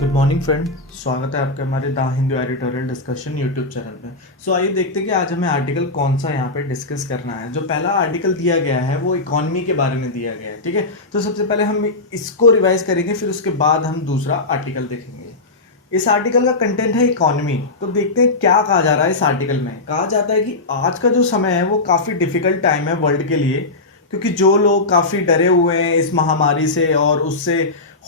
Good morning friend, स्वागत है आपका हमारे the Hindu editorial discussion YouTube channel में। आइए देखते हैं कि आज हमें आर्टिकल कौन सा यहाँ पे डिस्कस करना है। जो पहला आर्टिकल दिया गया है वो इकोनॉमी के बारे में दिया गया है। ठीक है, तो सबसे पहले हम इसको रिवाइज करेंगे, फिर उसके बाद हम दूसरा आर्टिकल देखेंगे। इस आर्टिकल का कंटेंट है इकोनॉमी। तो देखते हैं क्या कहा जा रहा है इस आर्टिकल में। कहा जाता है कि आज का जो समय है वो काफ़ी डिफिकल्ट टाइम है वर्ल्ड के लिए, क्योंकि जो लोग काफ़ी डरे हुए हैं इस महामारी से और उससे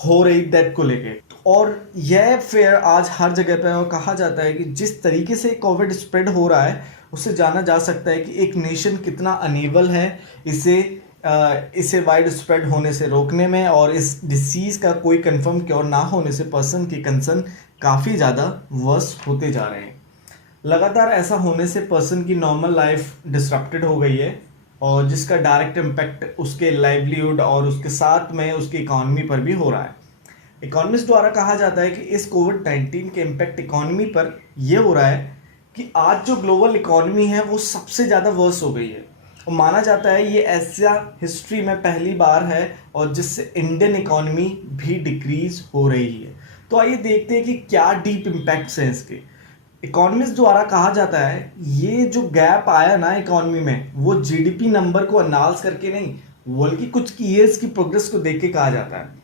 हो रही डेथ को लेके। और यह फेयर आज हर जगह पे, और कहा जाता है कि जिस तरीके से कोविड स्प्रेड हो रहा है उससे जाना जा सकता है कि एक नेशन कितना अनेबल है इसे वाइड स्प्रेड होने से रोकने में, और इस डिसीज़ का कोई कंफर्म क्योर ना होने से पर्सन की कंसर्न काफ़ी ज़्यादा वर्स होते जा रहे हैं। लगातार ऐसा होने से पर्सन की नॉर्मल लाइफ डिसरप्टेड हो गई है, और जिसका डायरेक्ट इम्पैक्ट उसके लाइवलीहुड और उसके साथ में उसकी इकॉनमी पर भी हो रहा है। इकोनॉमिस्ट द्वारा कहा जाता है कि इस कोविड-19 के इम्पैक्ट इकोनॉमी पर यह हो रहा है कि आज जो ग्लोबल इकोनॉमी है वो सबसे ज़्यादा वर्स हो गई है, और माना जाता है ये ऐसा हिस्ट्री में पहली बार है और जिससे इंडियन इकोनॉमी भी डिक्रीज हो रही है। तो आइए देखते हैं कि क्या डीप इम्पैक्ट्स हैं इसके। इकोनॉमिस्ट द्वारा कहा जाता है ये जो गैप आया ना इकोनॉमी में, वो जीडीपी नंबर को अनाउंस करके नहीं बल्कि कुछ ईयर्स की प्रोग्रेस को देख के कहा जाता है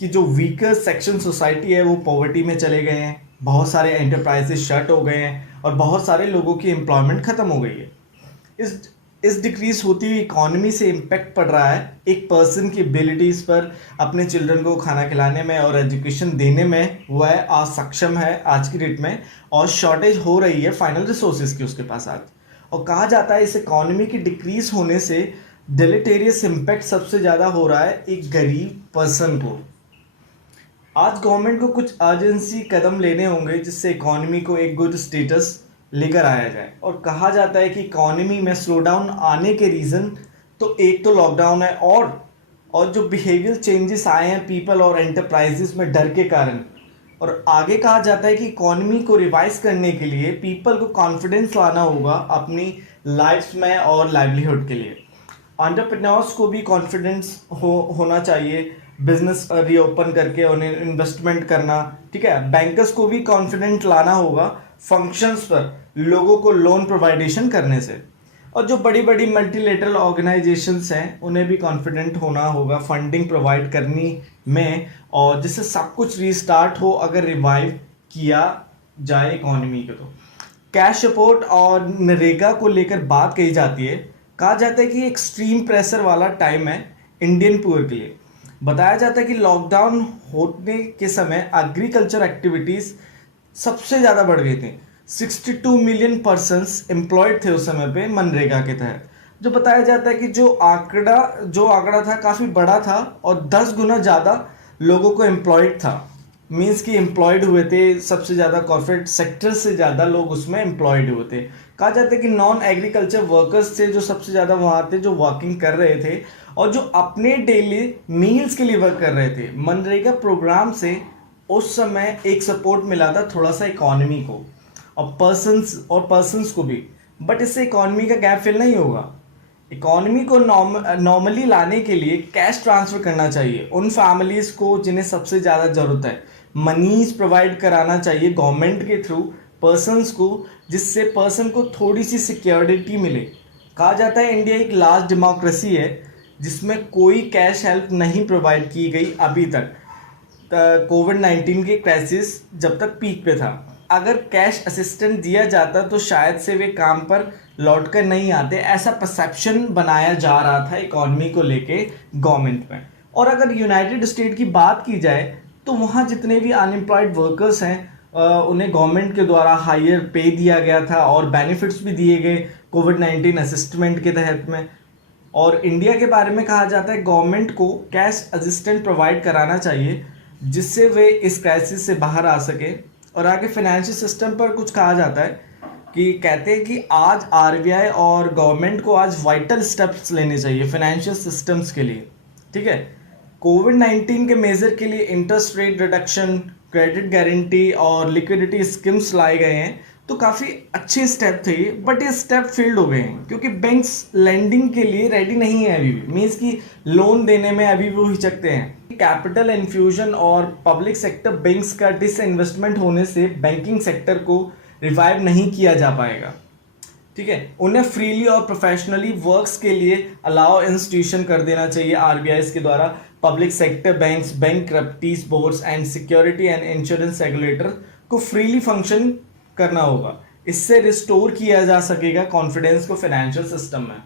कि जो वीकर सेक्शन सोसाइटी है वो पॉवर्टी में चले गए हैं, बहुत सारे एंटरप्राइजेस शट हो गए हैं और बहुत सारे लोगों की एम्प्लॉयमेंट ख़त्म हो गई है। इस डिक्रीज होती हुई इकोनॉमी से इम्पेक्ट पड़ रहा है एक पर्सन की एबिलिटीज़ पर, अपने चिल्ड्रन को खाना खिलाने में और एजुकेशन देने में वह असक्षम है आज की डेट में, और शॉर्टेज हो रही है फाइनल रिसोर्सेज की उसके पास आज। और कहा जाता है इस इकोनॉमी की डिक्रीज होने से डिलीटेरियस इम्पैक्ट सबसे ज़्यादा हो रहा है एक गरीब पर्सन को। आज गवर्नमेंट को कुछ अर्जेंसी कदम लेने होंगे जिससे इकोनॉमी को एक गुड स्टेटस लेकर आया जाए। और कहा जाता है कि इकोनॉमी में स्लो डाउन आने के रीज़न तो एक तो लॉकडाउन है, और जो बिहेवियर चेंजेस आए हैं पीपल और एंटरप्राइजेस में डर के कारण। और आगे कहा जाता है कि इकोनॉमी को रिवाइज करने के लिए पीपल को कॉन्फिडेंस लाना होगा अपनी लाइफ में और लाइवलीहुड के लिए। एंटरप्रेन्योर्स को भी कॉन्फिडेंस होना चाहिए बिजनेस रीओपन करके उन्हें इन्वेस्टमेंट करना। ठीक है, बैंकर्स को भी कॉन्फिडेंट लाना होगा फंक्शंस पर लोगों को लोन प्रोवाइडेशन करने से। और जो बड़ी बड़ी मल्टीलेटरल ऑर्गेनाइजेशंस हैं उन्हें भी कॉन्फिडेंट होना होगा फंडिंग प्रोवाइड करनी में, और जिससे सब कुछ रीस्टार्ट हो अगर रिवाइव किया जाए इकोनॉमी को। तो कैश सपोर्ट और नरेगा को लेकर बात कही जाती है। कहा जाता है कि एक्सट्रीम प्रेशर वाला टाइम है इंडियन पुअर के लिए। बताया जाता है कि लॉकडाउन होने के समय एग्रीकल्चर एक्टिविटीज़ सबसे ज़्यादा बढ़ गई थी। 62 मिलियन पर्सन्स एम्प्लॉयड थे उस समय पे मनरेगा के तहत। जो बताया जाता है कि जो आंकड़ा था काफ़ी बड़ा था, और 10 गुना ज़्यादा लोगों को एम्प्लॉयड था। मीन्स कि एम्प्लॉयड हुए थे सबसे ज़्यादा, कॉर्पोरेट सेक्टर से ज़्यादा लोग उसमें एम्प्लॉयड हुए थे। कहा जाता है कि नॉन एग्रीकल्चर वर्कर्स थे जो सबसे ज़्यादा वहाँ थे, जो वर्किंग कर रहे थे और जो अपने डेली मील्स के लिए वर्क कर रहे थे। मनरेगा प्रोग्राम से उस समय एक सपोर्ट मिला था थोड़ा सा इकोनॉमी को और पर्सन्स को भी, बट इससे इकोनॉमी का गैप फिल नहीं होगा। इकोनॉमी को नॉर्मली लाने के लिए कैश ट्रांसफ़र करना चाहिए उन फैमिलीज़ को जिन्हें सबसे ज़्यादा ज़रूरत है। मनीज प्रोवाइड कराना चाहिए गवर्नमेंट के थ्रू पर्सन्स को, जिससे पर्सन को थोड़ी सी सिक्योरिटी मिले। कहा जाता है इंडिया एक लार्ज डेमोक्रेसी है जिसमें कोई कैश हेल्प नहीं प्रोवाइड की गई अभी तक, कोविड-19 के क्राइसिस जब तक पीक पे था। अगर कैश असिस्टेंट दिया जाता तो शायद से वे काम पर लौट कर नहीं आते, ऐसा परसेप्शन बनाया जा रहा था इकोनॉमी को लेके गवर्नमेंट में। और अगर यूनाइटेड स्टेट की बात की जाए तो वहाँ जितने भी अनएम्प्लॉयड वर्कर्स हैं उन्हें गवर्नमेंट के द्वारा हायर पे दिया गया था और बेनिफिट्स भी दिए गए कोविड-19 असिस्टमेंट के तहत में। और इंडिया के बारे में कहा जाता है गवर्नमेंट को कैश असिस्टेंट प्रोवाइड कराना चाहिए जिससे वे इस क्राइसिस से बाहर आ सके। और आगे फाइनेंशियल सिस्टम पर कुछ कहा जाता है कि कहते हैं कि आज आरबीआई और गवर्नमेंट को आज वाइटल स्टेप्स लेने चाहिए फाइनेंशियल सिस्टम्स के लिए। ठीक है, कोविड-19 के मेजर के लिए interest rate reduction, credit guarantee और लिक्विडिटी स्कीम्स लाए गए हैं। तो काफ़ी अच्छे स्टेप थे, बट ये स्टेप फेल्ड हो गए हैं क्योंकि बैंक्स लैंडिंग के लिए रेडी नहीं है अभी भी। मीन्स कि लोन देने में अभी भी वो हिचकते हैं। कैपिटल इन्फ्यूजन और पब्लिक सेक्टर बैंक्स का डिसइन्वेस्टमेंट होने से बैंकिंग सेक्टर को रिवाइव नहीं किया जा पाएगा। ठीक है, उन्हें फ्रीली और प्रोफेशनली वर्क्स के लिए अलाउ इंस्टीट्यूशन कर देना चाहिए आरबीआई के द्वारा। Public sector banks, bankruptcies boards and security and insurance regulator को फ्रीली फंक्शन करना होगा। इससे रिस्टोर किया जा सकेगा कॉन्फिडेंस को फाइनेंशियल सिस्टम में।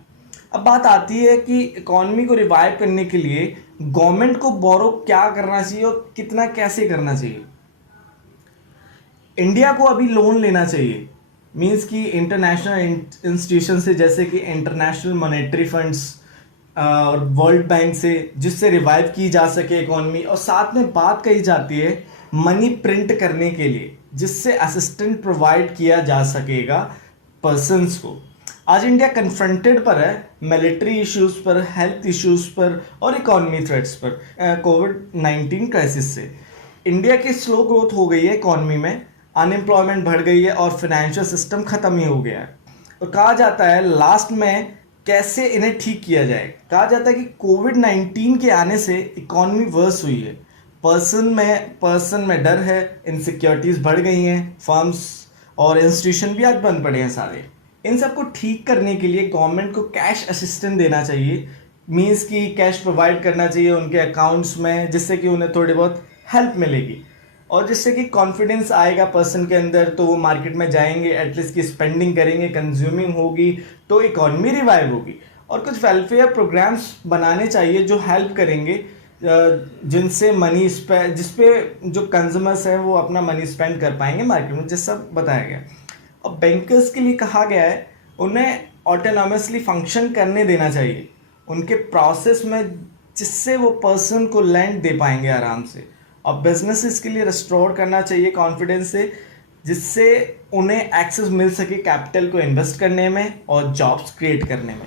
अब बात आती है कि इकॉनमी को रिवाइव करने के लिए गवर्नमेंट को बोरो क्या करना चाहिए और कितना कैसे करना चाहिए। इंडिया को अभी लोन लेना चाहिए, मीन्स कि इंटरनेशनल इंस्टीट्यूशन से, जैसे कि इंटरनेशनल मॉनेटरी फंड्स और वर्ल्ड बैंक से, जिससे रिवाइव की जा सके इकॉनमी। और साथ में बात कही जाती है मनी प्रिंट करने के लिए, जिससे असिस्टेंट प्रोवाइड किया जा सकेगा पर्सन्स को। आज इंडिया कन्फ्रंटेड पर है मिलिट्री इश्यूज पर, हेल्थ इश्यूज पर और इकोनॉमी थ्रेट्स पर। कोविड-19 क्राइसिस से इंडिया की स्लो ग्रोथ हो गई है इकॉनमी में, अनएम्प्लॉयमेंट बढ़ गई है और फाइनेंशियल सिस्टम खत्म ही हो गया है। और कहा जाता है लास्ट में कैसे इन्हें ठीक किया जाए, कहा जाता है कि कोविड-19 के आने से इकॉनमी वर्स हुई है, पर्सन में डर है, इनसिक्योरिटीज़ बढ़ गई हैं, फर्म्स और इंस्टीट्यूशन भी आज बंद पड़े हैं सारे। इन सबको ठीक करने के लिए गवर्नमेंट को कैश असिस्टेंस देना चाहिए, मीन्स कि कैश प्रोवाइड करना चाहिए उनके अकाउंट्स में, जिससे कि उन्हें थोड़ी बहुत हेल्प मिलेगी और जिससे कि कॉन्फिडेंस आएगा पर्सन के अंदर, तो वो मार्केट में जाएंगे, एटलीस्ट की स्पेंडिंग करेंगे, कंज्यूमिंग होगी, तो इकॉनमी रिवाइव होगी। और कुछ वेलफेयर प्रोग्राम्स बनाने चाहिए जो हेल्प करेंगे, जिनसे मनी जिसपे जो कंज्यूमर्स हैं वो अपना मनी स्पेंड कर पाएंगे मार्केट में, जिस सब बताया गया। और बैंकर्स के लिए कहा गया है उन्हें ऑटोनॉमसली फंक्शन करने देना चाहिए उनके प्रोसेस में, जिससे वो पर्सन को लैंड दे पाएंगे आराम से। और बिजनेसेस के लिए रिस्टोर करना चाहिए कॉन्फिडेंस से, जिससे उन्हें एक्सेस मिल सके कैपिटल को इन्वेस्ट करने में और जॉब्स क्रिएट करने में।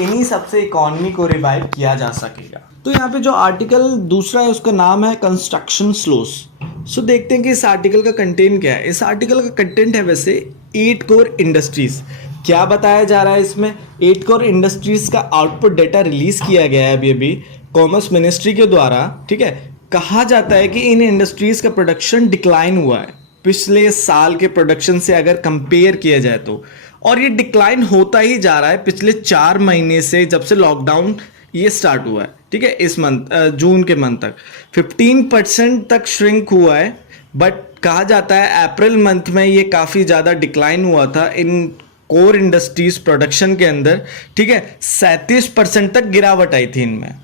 इन्हीं सबसे इकॉनमी को रिवाइव किया जा सकेगा। तो यहाँ पे जो आर्टिकल दूसरा है उसका नाम है कंस्ट्रक्शन स्लोस। सो देखते हैं कि इस आर्टिकल का कंटेंट क्या है। इस आर्टिकल का कंटेंट है वैसे 8 कोर इंडस्ट्रीज। क्या बताया जा रहा है इसमें? 8 कोर इंडस्ट्रीज का आउटपुट डेटा रिलीज किया गया है अभी कॉमर्स मिनिस्ट्री के द्वारा। ठीक है, कहा जाता है कि इन इंडस्ट्रीज का प्रोडक्शन डिक्लाइन हुआ है पिछले साल के प्रोडक्शन से अगर कंपेयर किया जाए तो, और ये डिक्लाइन होता ही जा रहा है पिछले 4 महीने से, जब से लॉकडाउन ये स्टार्ट हुआ है। ठीक है, इस मंथ जून के मंथ तक 15% तक श्रिंक हुआ है, बट कहा जाता है अप्रैल मंथ में ये काफ़ी ज़्यादा डिक्लाइन हुआ था इन कोर इंडस्ट्रीज प्रोडक्शन के अंदर। ठीक है, 37% तक गिरावट आई थी इनमें।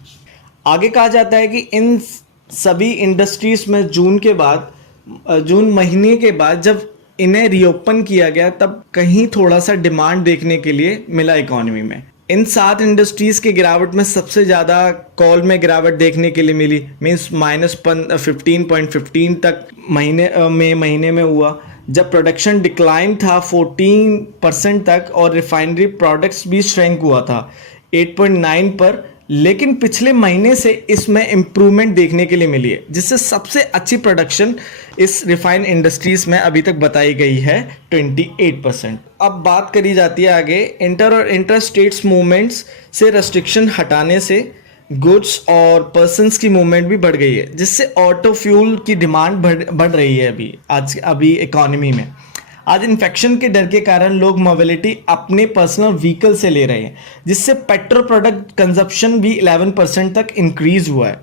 आगे कहा जाता है कि इन सभी इंडस्ट्रीज में जून महीने के बाद जब इन्हें रीओपन किया गया, तब कहीं थोड़ा सा डिमांड देखने के लिए मिला इकॉनमी में। इन 7 इंडस्ट्रीज के गिरावट में सबसे ज़्यादा कॉल में गिरावट देखने के लिए मिली, मीन्स -15.15 तक महीने में हुआ, जब प्रोडक्शन डिक्लाइन था 14% तक, और रिफाइनरी प्रोडक्ट्स भी श्रिंक हुआ था 8.9 पर। लेकिन पिछले महीने से इसमें इम्प्रूवमेंट देखने के लिए मिली है, जिससे सबसे अच्छी प्रोडक्शन इस रिफाइन इंडस्ट्रीज में अभी तक बताई गई है 28%। अब बात करी जाती है आगे इंटर और इंटर स्टेट्स मूवमेंट्स से रेस्ट्रिक्शन हटाने से गुड्स और पर्सन्स की मूवमेंट भी बढ़ गई है, जिससे ऑटो फ्यूल की डिमांड बढ़ रही है अभी इकॉनमी में। आज इन्फेक्शन के डर के कारण लोग मोबिलिटी अपने पर्सनल व्हीकल से ले रहे हैं, जिससे पेट्रोल प्रोडक्ट कंजप्शन भी 11% तक इंक्रीज हुआ है।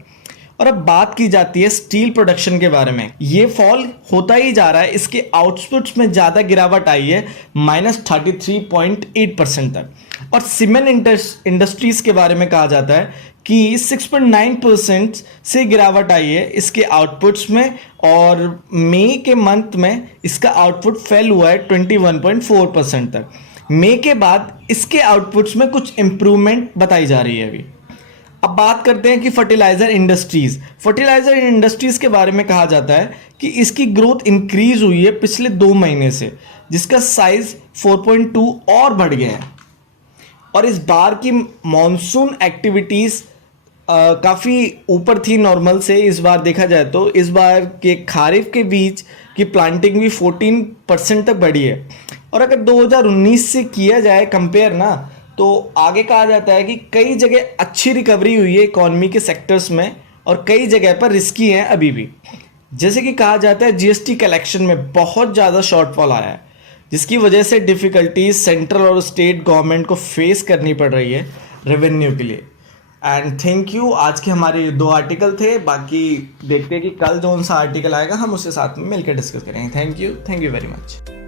और अब बात की जाती है स्टील प्रोडक्शन के बारे में। ये फॉल होता ही जा रहा है, इसके आउटपुट्स में ज़्यादा गिरावट आई है -33.8% तक। और सीमेंट इंडस्ट्रीज के बारे में कहा जाता है कि 6.9% से गिरावट आई है इसके आउटपुट्स में, और मई के मंथ में इसका आउटपुट फेल हुआ है 21.4% तक। मई के बाद इसके आउटपुट्स में कुछ इम्प्रूवमेंट बताई जा रही है अभी। अब बात करते हैं कि फर्टिलाइजर इंडस्ट्रीज के बारे में कहा जाता है कि इसकी ग्रोथ इंक्रीज हुई है पिछले 2 महीने से, जिसका साइज 4.2 और बढ़ गया है। और इस बार की मॉनसून एक्टिविटीज़ काफ़ी ऊपर थी नॉर्मल से। इस बार देखा जाए तो इस बार के खारिफ के बीज की प्लांटिंग भी 14% तक बढ़ी है। और अगर 2019 से किया जाए कंपेयर ना, तो आगे कहा जाता है कि कई जगह अच्छी रिकवरी हुई है इकॉनमी के सेक्टर्स में, और कई जगह पर रिस्की हैं अभी भी। जैसे कि कहा जाता है जीएसटी कलेक्शन में बहुत ज़्यादा शॉर्टफॉल आया है, जिसकी वजह से डिफ़िकल्टीज सेंट्रल और स्टेट गवर्नमेंट को फेस करनी पड़ रही है रेवेन्यू के लिए। And thank you. आज के हमारे 2 आर्टिकल थे, बाकी देखते हैं कि कल जो सा आर्टिकल आएगा हम उसके साथ में मिलकर डिस्कस करेंगे। Thank you very much.